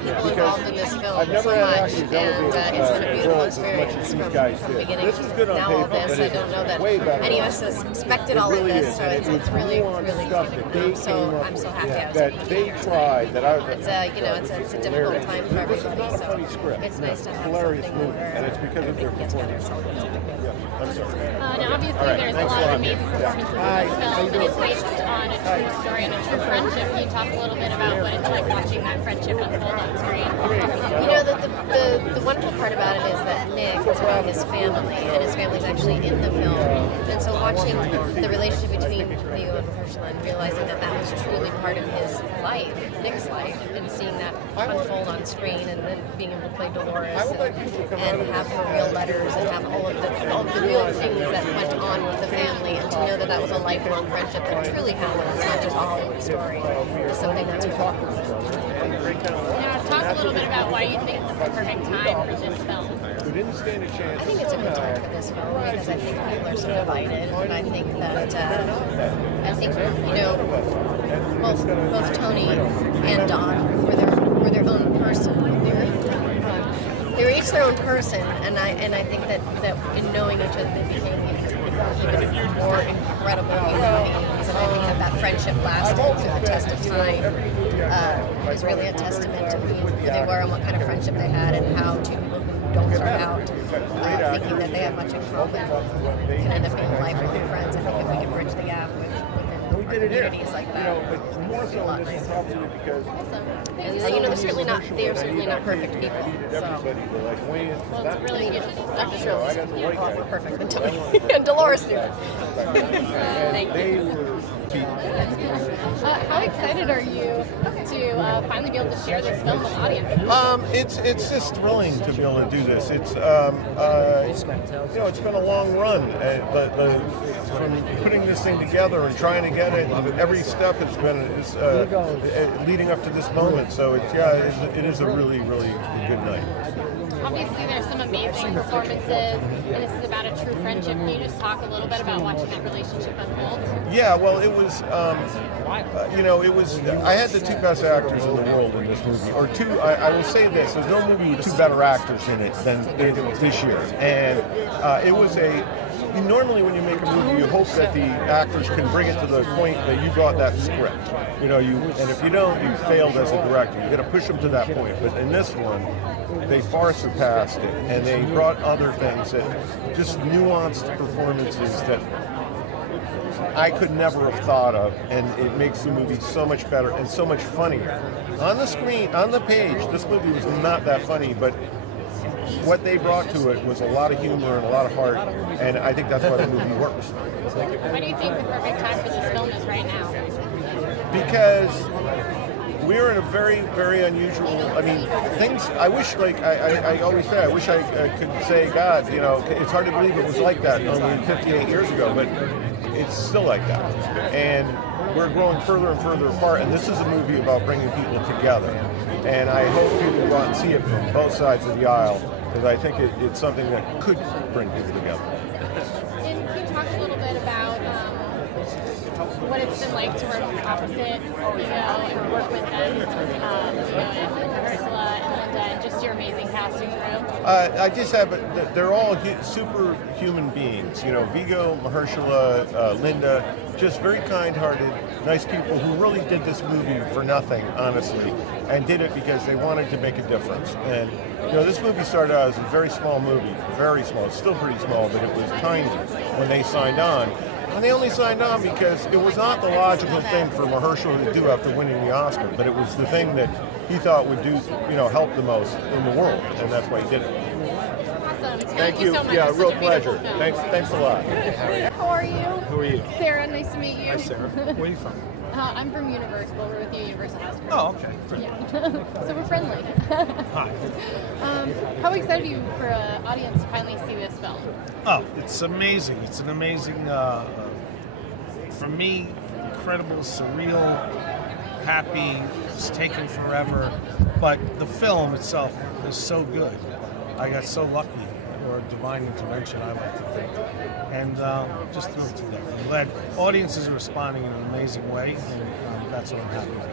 people involved in this film so much, and it's been a beautiful experience from beginning to now all this. I don't know that any of us has expected all of this, so it's really, really good. So I'm so happy I was able to do it. It's a difficult time for everybody, so it's nice to have something where everybody gets together. So I'm sorry. Now, obviously, there's a lot of amazing performances in this film, and it's based on a true story and a true friendship. Can you talk a little bit about what it's like watching that friendship unfold on screen? The wonderful part about it is that Nick is about his family, and his family's actually in the film. And so watching the relationship between Viggo and Mahershala and realizing that that was truly part of his life, Nick's life, and seeing that unfold on screen, and then being able to play Dolores and have her real letters and have all of the real things that went on with the family, and to know that that was a lifelong friendship that truly happened. It's not just a Hollywood story. It's something that's important. Now, talk a little bit about why you think this is the perfect time for this film. I think it's a good time for this film because I think people are so divided, and I think that both Tony and Don were their own person. They're each their own person, and I think that in knowing each other, they became even more incredible human beings. And I think that friendship lasted through the test of time is really a testament to who they were and what kind of friendship they had, and how two people who don't start out thinking that they have much in common can end up being lifelong friends. I think if we can bridge the gap with communities like that, it's a lot nicer. And they're certainly not perfect people. So. Well, it's really good. Dr. Shirley's a lot more perfect than Tony and Dolores do. Thank you. How excited are you to finally be able to share this film with the audience? It's just thrilling to be able to do this. It's it's been a long run. From putting this thing together and trying to get it, every step has been leading up to this moment. So it is a really, really good night. Obviously, there's some amazing performances, and this is about a true friendship. Can you just talk a little bit about watching that relationship unfold? Yeah, well, it was, I had the two best actors in the world in this movie, or two, I will say this, there's no movie with two better actors in it than this year. And it was normally when you make a movie, you hope that the actors can bring it to the point that you got that script. And if you don't, you failed as a director. You got to push them to that point. But in this one, they far surpassed it, and they brought other things that just nuanced performances that I could never have thought of, and it makes the movie so much better and so much funnier. On the screen, on the page, this movie was not that funny, but what they brought to it was a lot of humor and a lot of heart, and I think that's why the movie works. What do you think the perfect time for this film is right now? Because we're in a very, very unusual, things, I wish, I always say, I wish I could say, God, it's hard to believe it was like that only 58 years ago, but it's still like that. And we're growing further and further apart, and this is a movie about bringing people together. And I hope people go out and see it from both sides of the aisle, because I think it's something that could bring people together. And can you talk a little bit about what it's been like to work opposite Viggo and work with them, and Mahershala and Linda, and just your amazing casting crew? I just have, they're all super human beings. Viggo, Mahershala, Linda, just very kind-hearted, nice people who really did this movie for nothing, honestly, and did it because they wanted to make a difference. And this movie started out as a very small movie, very small. It's still pretty small, but it was tiny when they signed on. And they only signed on because it was not the logical thing for Mahershala to do after winning the Oscar, but it was the thing that he thought would do, help the most in the world, and that's why he did it. Awesome. Thank you. So much. Yeah, It's real such a beautiful pleasure. film. Thanks a lot. How are you? Who are you? Sarah, nice to meet you. Hi, Sarah. Where are you from? I'm from Universal. We're with the Universal House. Oh, okay. Great. Yeah. So we're friendly. Hi. How excited are you for an audience to finally see this film? Oh, it's amazing. It's an amazing, for me, incredible, surreal, happy. It's taken forever, but the film itself is so good. I got so lucky, or divine intervention, I like to think, and just thrilled to death. I'm glad audiences are responding in an amazing way, and I'm that's what I'm happy about.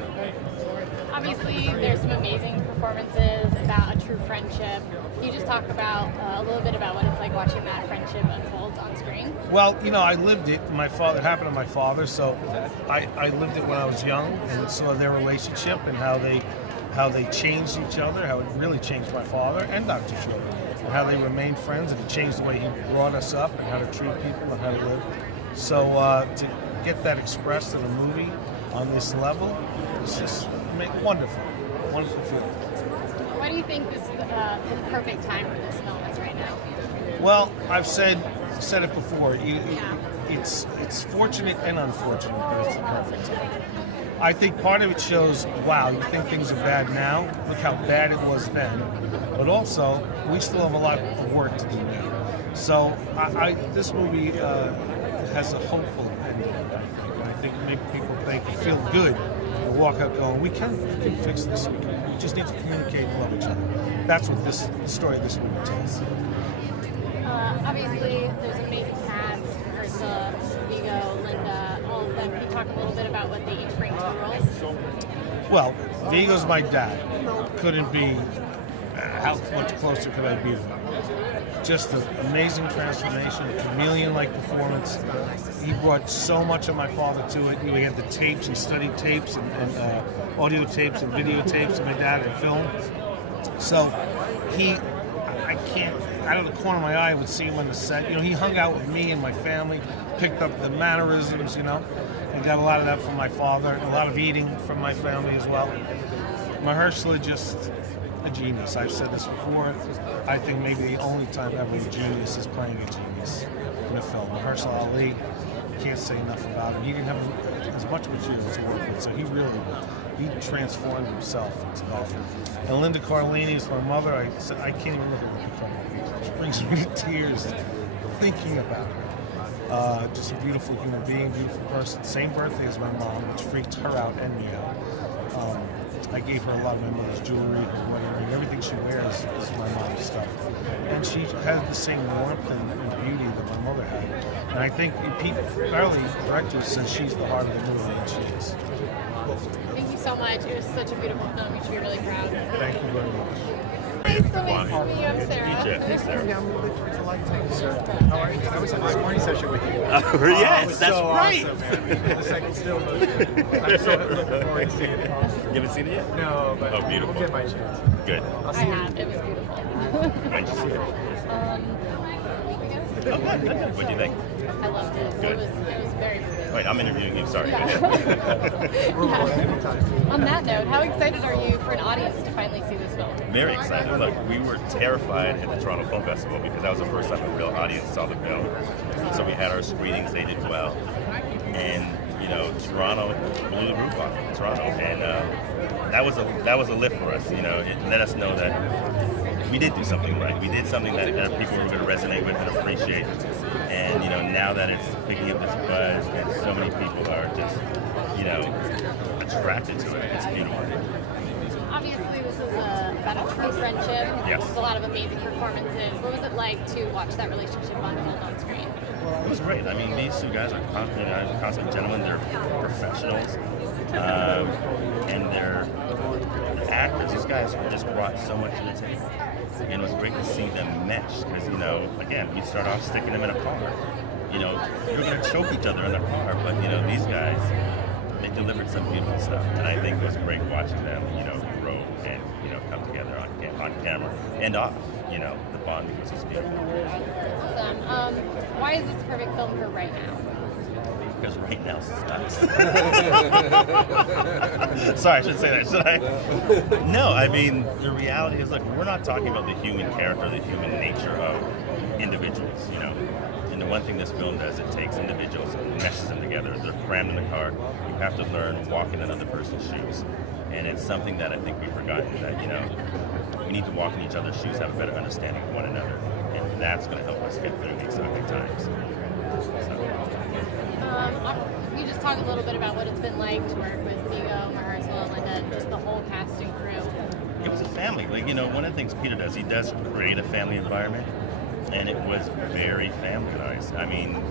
Obviously, there's some amazing performances about a true friendship. Can you just talk about a little bit about what it's like watching that friendship unfold on screen? Well, I lived it. It happened to my father, so I lived it when I was young and saw their relationship and how they changed each other, how it really changed my father and Dr. Shirley, and how they remained friends, and it changed the way he brought us up and how to treat people and how to live. So to get that expressed in a movie on this level, it's just wonderful feeling. Why do you think this the perfect time for this film is right now? Well, I've said it before. It's fortunate and unfortunate that it's the perfect time. I think part of it shows, wow, you think things are bad now? Look how bad it was then. But also, we still have a lot of work to do now. So this movie has a hopeful ending, I think make people feel good and walk out going, we can fix this. We just need to communicate and love each other. That's what the story of this movie tells. Obviously, there's an amazing cast, Ursula, Viggo, Linda, all of them. Can you talk a little bit about what they each bring to the roles? Well, Viggo's my dad. Couldn't be, how much closer could I be to him? Just an amazing transformation, a chameleon-like performance. He brought so much of my father to it. We had the tapes, he studied tapes and audio tapes and videotapes of my dad and film. So out of the corner of my eye, I would see him on the set. He hung out with me and my family, picked up the mannerisms, and got a lot of that from my father, and a lot of eating from my family as well. Mahershala, just a genius. I've said this before. I think maybe the only time ever a genius is playing a genius in a film. Mahershala Ali, can't say enough about him. He didn't have as much material to work with, so he transformed himself into that. And Linda Cardellini is my mother. I can't even look at Linda Cardellini. She brings me to tears thinking about her. Just a beautiful human being, beautiful person. Same birthday as my mom, which freaked her out and me out. I gave her a lot of my mother's jewelry, her wedding ring, everything she wears is my mom's stuff. And she has the same warmth and beauty that my mother had. And I think Farrelly, director, says she's the heart of the movie, and she is. Thank you so much. It was such a beautiful film. You should be really proud. Thank you very much. Nice to meet you. I'm Sarah. Hey, Sarah. How are you? I was in this morning session with you. Yes, that's so right. Awesome, man. The second still movie. I'm so looking forward to seeing it. You haven't seen it yet? No, but Oh, beautiful. we'll get my chance. Good. I'll I see you. have. It was beautiful. When did you see it? Oh, good. What do you think? I loved it. Good. It was very beautiful. Wait, I'm interviewing you. Sorry. Yeah. On that note, how excited are you for an audience to finally see this film? Very excited. Look, we were terrified at the Toronto Film Festival because that was the first time a real audience saw the film. So we had our screenings, they did well. And, Toronto blew the roof off of Toronto. And that was a lift for us. It let us know that we did do something right. We did something that people were going to resonate with and appreciate. And, now that it's picking up this buzz and so many people are just, attracted to it, it's beautiful. Obviously, this is about a true friendship. Yes. There's a lot of amazing performances. What was it like to watch that relationship unfold on screen? It was great. I mean, these two guys are consummate gentlemen. They're professionals. And they're actors. These guys just brought so much to the table. And it was great to see them mesh because, again, you start off sticking them in a car. You're going to choke each other in the car, but, these guys, they delivered some beautiful stuff. And I think it was great watching them, grow and, come together on camera and off. The bonding was just beautiful. Awesome. Why is this the perfect film for right now? Because right now sucks. Sorry, I shouldn't say that, should I? No, I mean, the reality is, look, we're not talking about the human character, the human nature of individuals, And the one thing this film does, it takes individuals and meshes them together. They're crammed in the car. You have to learn to walk in another person's shoes. And it's something that I think we've forgotten, that, we need to walk in each other's shoes, have a better understanding of one another. And that's going to help us get through these ugly times. So. Can you just talk a little bit about what it's been like to work with Viggo, Mahershala, Linda, just the whole cast and crew? It was a family. One of the things Peter does, he does create a family environment, and it was very family-ized. I mean,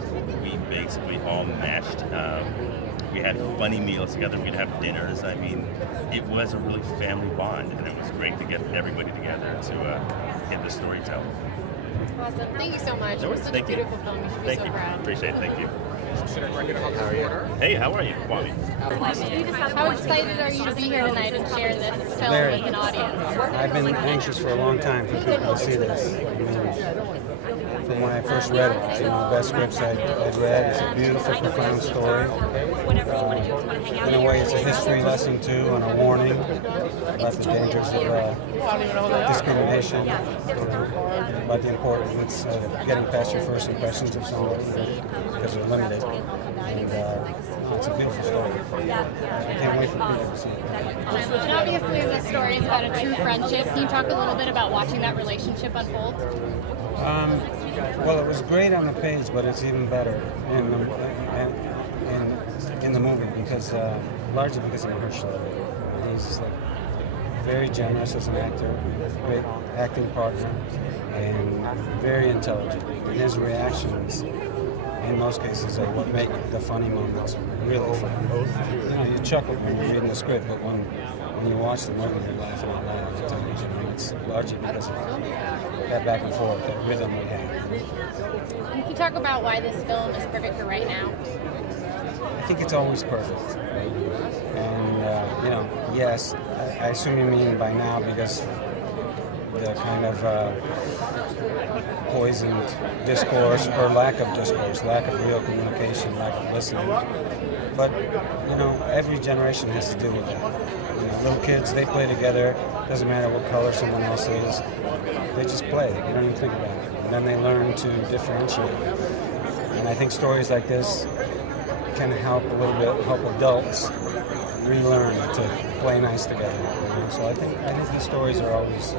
we basically all meshed. We had funny meals together. We'd have dinners. I mean, it was a really family bond, and it was great to get everybody together to get the story told. Awesome. Thank you so much. It was such a beautiful film. You should be Thank so you. proud. Appreciate it. Thank you. How are you? Hey, how are you, Kwame? How excited are you to be here tonight and share this film Very. with an audience? I've been anxious for a long time for people to see this. I mean, from when I first read it, it's one of the best scripts I'd read. It's a beautiful, profound story. In a way, it's a history lesson too, and a warning about the dangers of discrimination, about the importance of getting past your first impressions of somebody because they're limited. And it's a beautiful story. I can't wait for people to see it. And obviously, the story is about a true friendship. Can you talk a little bit about watching that relationship unfold? Well, it was great on the page, but it's even better in the movie because largely because of Mahershala Ali. He's like very generous as an actor, great acting partner, and very intelligent. And his reactions, in most cases, are what make the funny moments really funny. You know, you chuckle when you're reading the script, but when you watch the movie, you're laughing out loud at times. You know, it's largely because of that back and forth, that rhythm we have. And can you talk about why this film is perfect for right now? I think it's always perfect. And, you know, yes, I assume you mean by now because the kind of poisoned discourse or lack of discourse, lack of real communication, lack of listening. But, you know, every generation has to deal with that. You know, little kids, they play together. Doesn't matter what color someone else is. They just play. They don't even think about it. And then they learn to differentiate. And I think stories like this can help a little bit, help adults relearn to play nice together. You know? So I think these stories are always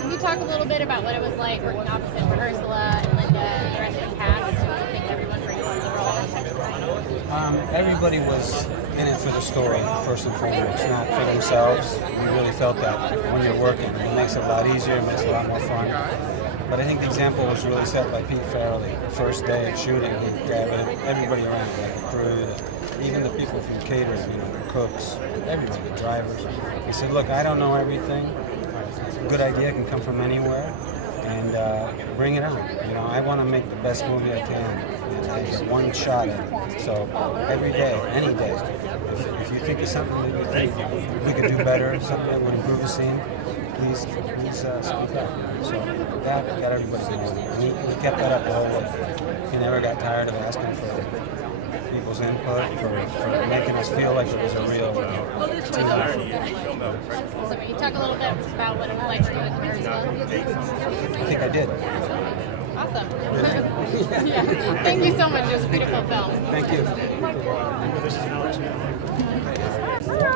Can you talk a little bit about what it was like working opposite Mahershala and Linda and the rest of the cast? I think everyone brings the role. everybody was in it for the story, first and foremost, not for themselves. We really felt that when you're working. It makes it a lot easier, it makes it a lot more fun. But I think the example was really set by Pete Farrelly. The first day of shooting, he grabbed everybody around, like the crew, even the people from catering, you know, the cooks, everybody, the drivers. He said, look, I don't know everything. A good idea can come from anywhere, and bring it on. You know, I want to make the best movie I can, and I get one shot at it. So every day, any day, if you think of something that you think we could do better, something that would improve the scene, please speak up. So that got everybody going. And he kept that up the whole way. He never got tired of asking for people's input, for making us feel like it was a real team effort. So can you talk a little bit about what it was like to do with Mahershala? I think I did. Awesome. Yeah. Thank you so much. It was a beautiful film. Thank you.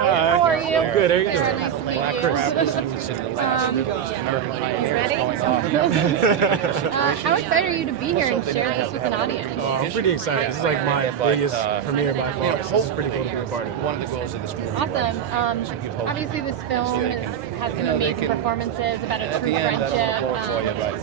How are you? I'm good. How are you doing? Nice to meet you. Ready? How excited are you to be here and share this with an audience? I'm pretty excited. This is like my biggest premiere by far. This is pretty cool to be a part of. One of the goals of this movie. Awesome. Obviously, this film has some amazing performances about a true friendship.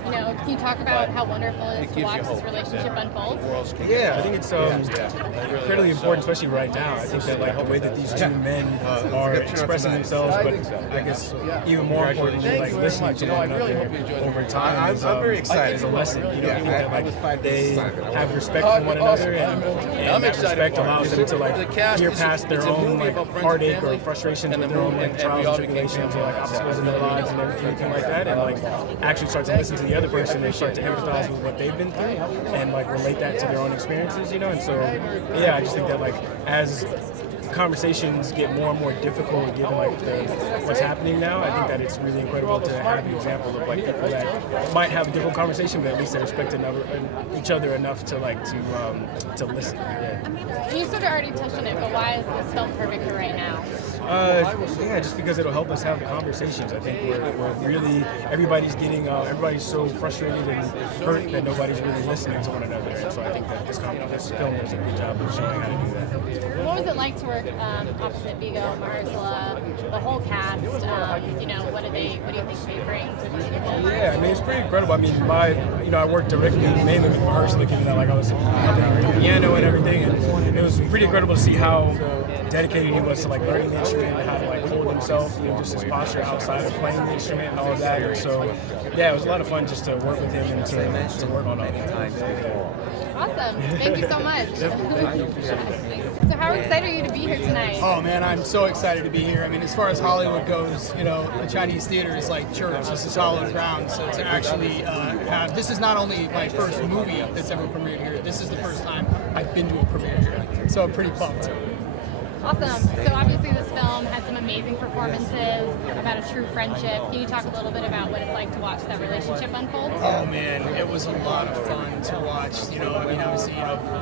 You know, can you talk about how wonderful it is to watch this relationship unfold? Yeah, I think it's incredibly important, especially right now. I think that like the way that these two men are expressing themselves, but I guess even more importantly, like listening to one another over time is a lesson. You know, that like they have respect for one another, and that respect allows them to like hear past their own like heartache or frustrations with their own like trials and tribulations or like obstacles in their lives and everything like that, and like actually start to listen to the other person and start to empathize with what they've been through and like relate that to their own experiences, you know. And so yeah, I just think that like as conversations get more and more difficult given like what's happening now, I think that it's really incredible to have an example of like people that might have a difficult conversation, but at least they respect each other enough to like to listen. Yeah. You sort of already touched on it, but why is this film perfect for right now? Yeah, just because it'll help us have conversations. I think we're really, everybody's so frustrated and hurt that nobody's really listening to one another. And so I think that this film does a good job of showing how to do that. What was it like to work opposite Viggo, Mahershala, the whole cast? What do you think they bring to the table? Yeah, I mean, it's pretty incredible. I mean, I worked directly mainly with Mahershala, like I was helping him with the piano and everything, and it was pretty incredible to see how dedicated he was to like learning the instrument and how to like hold himself, just his posture outside of playing the instrument and all of that. And so, yeah, it was a lot of fun just to work with him and to work on all that. Awesome. Thank you so much. Thank you. So how excited are you to be here tonight? Oh man, I'm so excited to be here. I mean, as far as Hollywood goes, the Chinese theater is like church. This is solid ground. So to actually this is not only my first movie that's ever premiered here, this is the first time I've been to a premiere here. So I'm pretty pumped. Awesome. So obviously this film has some amazing performances about a true friendship. Can you talk a little bit about what it's like to watch that relationship unfold? Oh man, it was a lot of fun to watch. Obviously,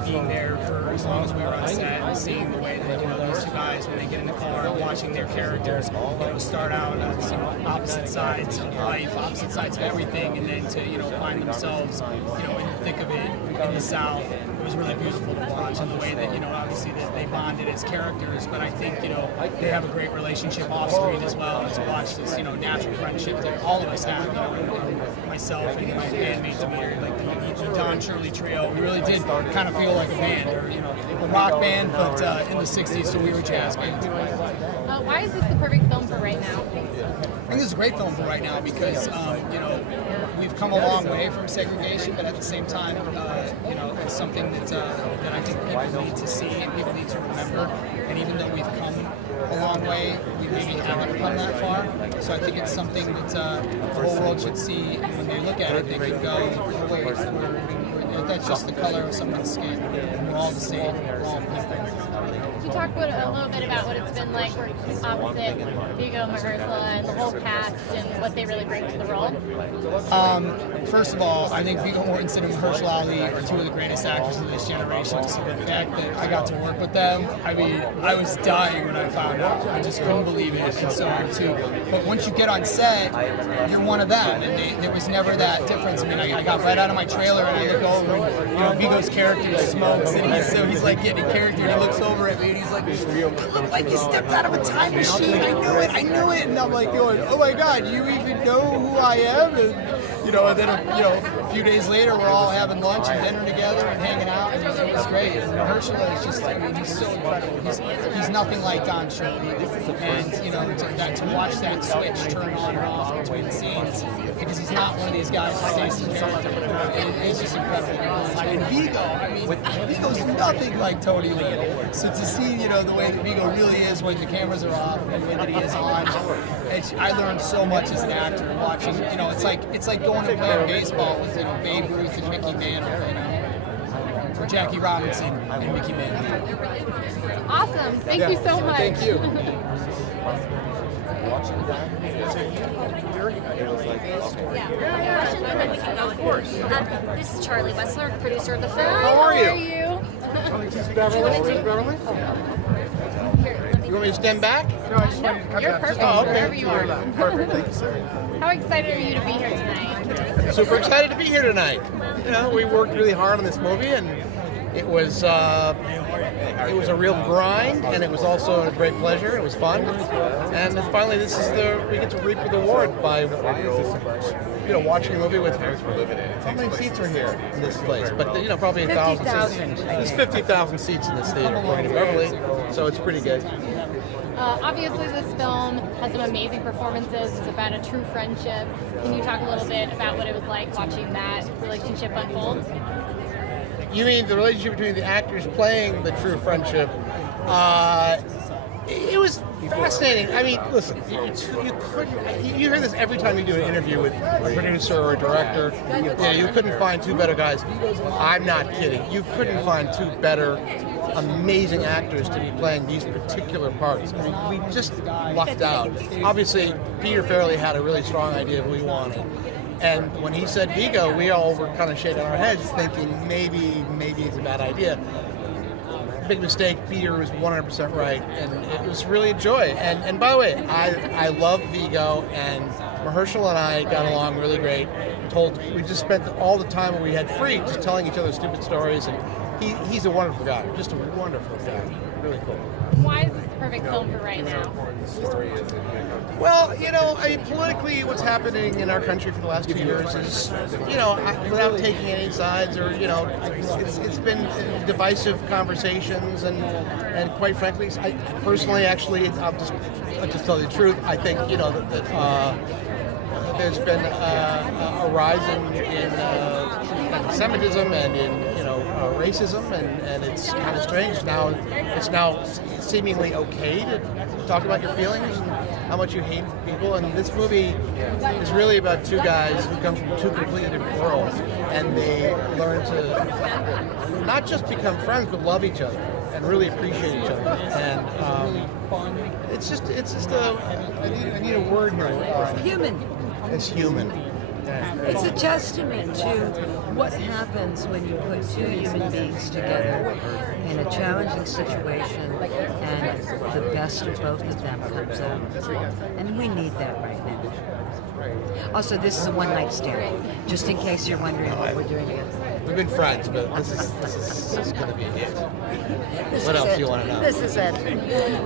being there for as long as we were on set and seeing the way that, these two guys, when they get in the car, watching their characters, start out as opposite sides of life, opposite sides of everything, and then to, find themselves, in the thick of it in the South. It was really beautiful to watch, and the way that, obviously that they bonded as characters, but I think, they have a great relationship off screen as well, to watch this, natural friendship that all of us have, and myself and my bandmate Dimiter, like the Don Shirley trio. We really did kind of feel like a band, or, a rock band, but in the 60s, so we were jazz band. Why is this the perfect film for right now? I think this is a great film for right now because, we've come a long way from segregation, but at the same time, it's something that I think people need to see and people need to remember. And even though we've come a long way, we maybe haven't come that far. So I think it's something that the whole world should see. And when they look at it, they can go, oh, wait, that's just the color of someone's skin. We're all the same. We're all people. Can you talk a little bit about what it's been like working opposite Viggo, Mahershala, and the whole cast, and what they really bring to the role? First of all, I think Viggo Mortensen and Mahershala Ali are two of the greatest actors of this generation. So the fact that I got to work with them, I mean, I was dying when I found out. I just couldn't believe it, and so are too. But once you get on set, you're one of them, and there was never that difference. I mean, I got right out of my trailer, and I look over, and, Viggo's character smokes, and he's like getting in character, and he looks over at me, and he's like, "You look like you stepped out of a time machine." I knew it, and I'm like going, "Oh my God, you even know who I am?" And then a few days later, we're all having lunch and dinner together and hanging out, and it was great. And Mahershala is just, I mean, he's so incredible. He's nothing like Don Shirley, and to watch that switch turn on or off between scenes, because he's not one of these guys who stays in character. It's just incredible. And Viggo, I mean, Viggo's nothing like Tony Lee. So to see, the way that Viggo really is when the cameras are off and the way that he is on, I learned so much as an actor watching. It's like going to play baseball with Babe Ruth and Mickey Mantle, or Jackie Robinson and Mickey Mantle. Awesome. Thank you so much. Thank you. This is Charlie Wessler, producer of the film. How are you? You want me to stand back? No, I just want you to come down. You're perfect, wherever you are. Perfect, thank you, sir. How excited are you to be here tonight? Super excited to be here tonight. We worked really hard on this movie, and it was a real grind, and it was also a great pleasure. It was fun, and finally, we get to reap the reward by watching a movie with. How many seats are here in this place? But probably 1,000 seats. There's 50,000 seats in this theater, according to Beverly, so it's pretty good. Obviously, this film has some amazing performances. It's about a true friendship. Can you talk a little bit about what it was like watching that relationship unfold? You mean the relationship between the actors playing the true friendship? It was fascinating. I mean, listen, you hear this every time you do an interview with a producer or a director. You couldn't find two better guys. I'm not kidding. You couldn't find two better amazing actors to be playing these particular parts. I mean, we just lucked out. Obviously, Peter Farrelly had a really strong idea of who he wanted. And when he said Viggo, we all were kind of shaking our heads thinking maybe it's a bad idea. big mistake. Peter was 100% right, and it was really a joy. And by the way, I love Viggo, and Mahershala and I got along really great. We just spent all the time we had free just telling each other stupid stories, and he's a wonderful guy, just a wonderful guy, really cool. Why is this the perfect film for right now? Well, politically, what's happening in our country for the last 2 years is, without taking any sides, or it's been divisive conversations, and quite frankly, I personally, actually, I'll just tell you the truth. I think that there's been a rise in anti-Semitism and in racism, and it's kind of strange. It's now seemingly okay to talk about your feelings and how much you hate people. And this movie is really about two guys who come from two completely different worlds, and they learn to not just become friends, but love each other and really appreciate each other. And it's just I need a word here. Human. It's human. It's a testament to what happens when you put two human beings together in a challenging situation, and the best of both of them comes out. And we need that right now. Also, this is a one-night stand, just in case you're wondering what we're doing here. We've been friends, but this is going to be it. What else do you want to know? This is it.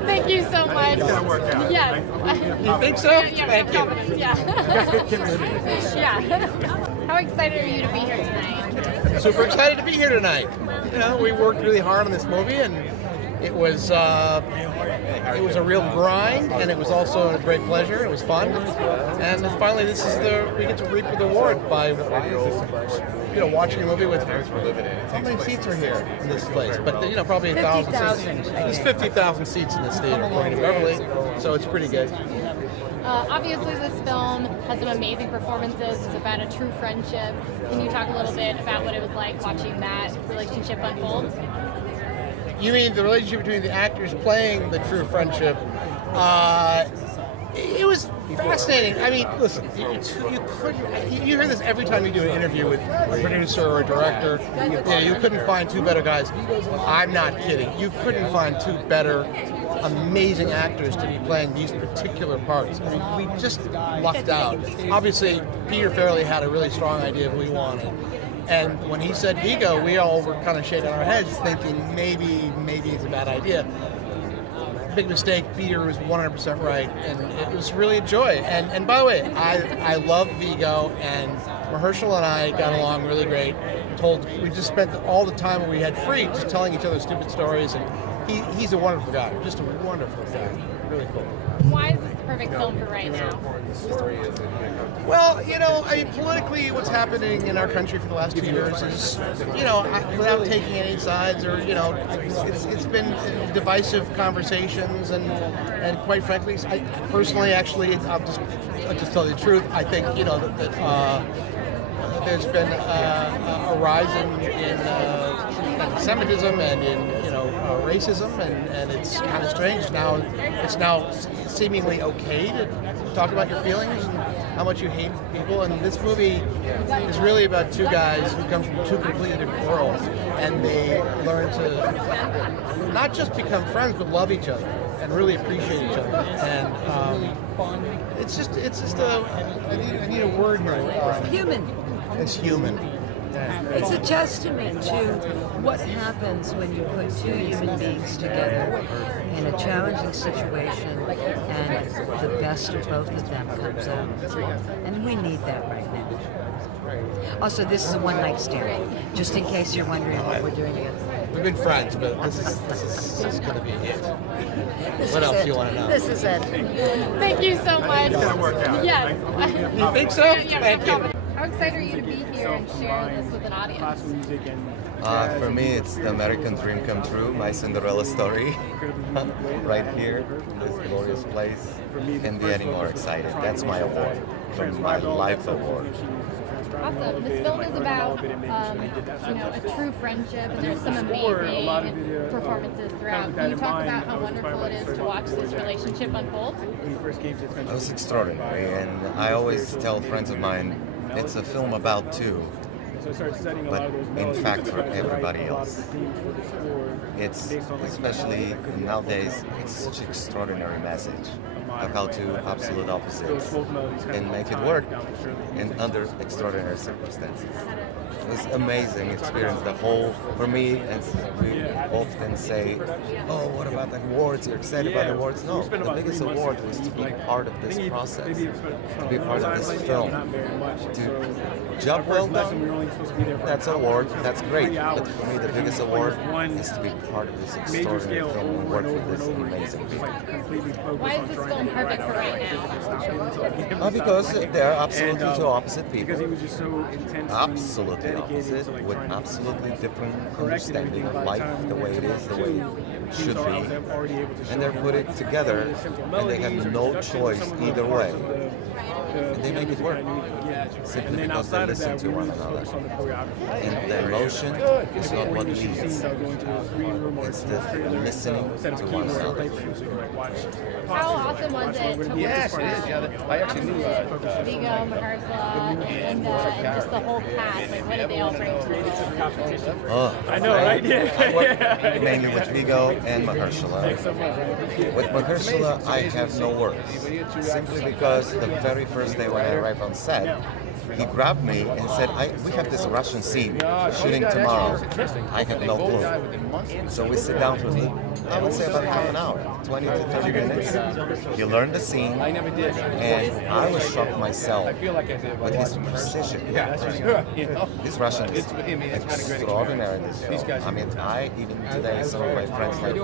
Thank you so much. It's gonna work out. Yes. You think so? Yeah, Thank you. confidence, yeah. Yeah. How excited are you to be here tonight? Super excited to be here tonight. We worked really hard on this movie, and it was a real grind, and it was also a great pleasure. It was fun, and finally, we get to reap the award by watching a movie with. How many seats are here in this place? But probably 1,000 seats. There's 50,000 seats in this theater, according to Beverly, so it's pretty good. Obviously, this film has some amazing performances. It's about a true friendship. Can you talk a little bit about what it was like watching that relationship unfold? You mean the relationship between the actors playing the true friendship? It was fascinating. I mean, listen, you hear this every time you do an interview with a producer or a director. You couldn't find two better guys. I'm not kidding. You couldn't find two better, amazing actors to be playing these particular parts. I mean, we just lucked out. Obviously, Peter Farrelly had a really strong idea of who he wanted. And when he said Viggo, we all were kind of shaking our heads thinking maybe it's a bad idea. Big mistake. Peter was 100% right, and it was really a joy. And by the way, I love Viggo, and Mahershala and I got along really great. We just spent all the time we had free just telling each other stupid stories, and he's a wonderful guy, just a wonderful guy, really cool. Why is this the perfect film for right now? Well, politically, what's happening in our country for the last 2 years is, without taking any sides, or it's been divisive conversations, and quite frankly, I personally, actually, I'll just tell you the truth. I think that there's been a rise in anti-Semitism and in racism, and it's kind of strange. It's now seemingly okay to talk about your feelings and how much you hate people. And this movie is really about two guys who come from two completely different worlds, and they learn to not just become friends, but love each other and really appreciate each other. And it's just I need a word here. Human. It's human. It's a testament to what happens when you put two human beings together in a challenging situation, and the best of both of them comes out. And we need that right now. Also, this is a one-night stand, just in case you're wondering what we're doing here. We've been friends, but this is going to be it. What else do you want to know? This is it. Thank you so much. It's gonna work out. Yes. You think so? Yeah, Thank you. How excited are you to be here and share this with an audience? For me, it's the American dream come true, my Cinderella story. Right here, in this glorious place. Can't be any more excited. That's my award, my life award. Awesome. This film is about, a true friendship, and there's some amazing performances throughout. Can you talk about how wonderful it is to watch this relationship unfold? It was extraordinary, and I always tell friends of mine, it's a film about two. but in fact for everybody else. It's, especially nowadays, it's such an extraordinary message of how two absolute opposites and make it work in under extraordinary circumstances. It was amazing experience. The whole, for me, as we often say, oh, what about the awards? You're excited about the awards? No, the biggest award was to be part of this process, to be part of this film. To job well done, that's an award, that's great. But for me, the biggest award is to be part of this extraordinary film and work with this amazing people. Why is this film perfect for right now? Because they're absolutely two opposite people. Absolutely opposite, with absolutely different understanding of life, the way it is, the way it should be. And they're put it together, and they have no choice either way. And they make it work, simply because they listen to one another. And the emotion is not what leads. It's the listening to one another. How awesome was it to Yes, it is. Yeah, I actually knew Viggo, Mahershala, and just the whole cast? Like, what did they all bring to the Oh, I know, right? I work mainly with Viggo and Mahershala. With Mahershala, I have no words, simply because the very first day when I arrived on set, he grabbed me and said, we have this Russian scene shooting tomorrow. I have no clue. So we sit down for me, I would say about half an hour, 20 to 30 minutes. He learned the scene, and I was shocked myself with his precision. This Russian is extraordinary, this film. I mean, even today, some of my friends like,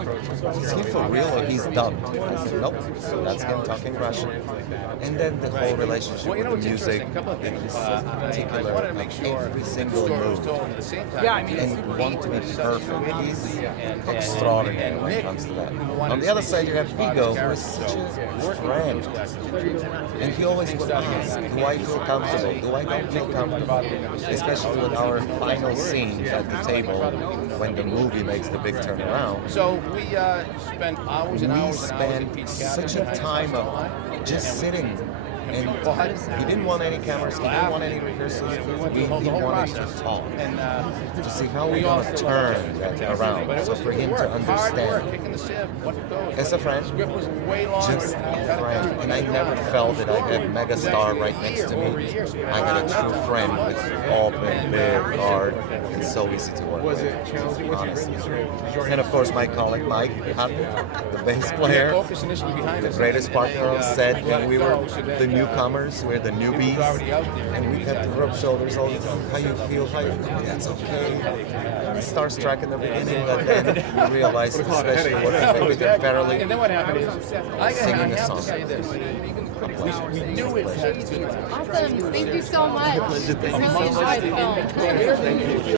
is he for real or he's dubbed? I said, nope, so that's him talking Russian. And then the whole relationship with the music, in his particular, like every single move. And want to be perfect. He's extraordinary when it comes to that. On the other side, you have Viggo, who is such a friend. And he always would ask, do I feel comfortable? Do I don't feel comfortable? Especially with our final scenes at the table when the movie makes the big turnaround. So we spent hours and hours. We spent such a time of just sitting. And he didn't want any cameras, he didn't want any rehearsals, he wanted to talk, to see how we're going to turn that around, so for him to understand, as a friend, just a friend, and I never felt that I had a mega star right next to me. I had a true friend with open, big heart, and so easy to work with, honestly. And of course my colleague Mike Hatton, the bass player, the greatest partner on set, and we were the newcomers, we're the newbies, and we had to rub shoulders all the time. How you feel? That's okay. Starstruck in the beginning, but then you realize, especially working with Farrelly, singing the song. Awesome. Thank you so much. Really enjoyed the film. Thank you.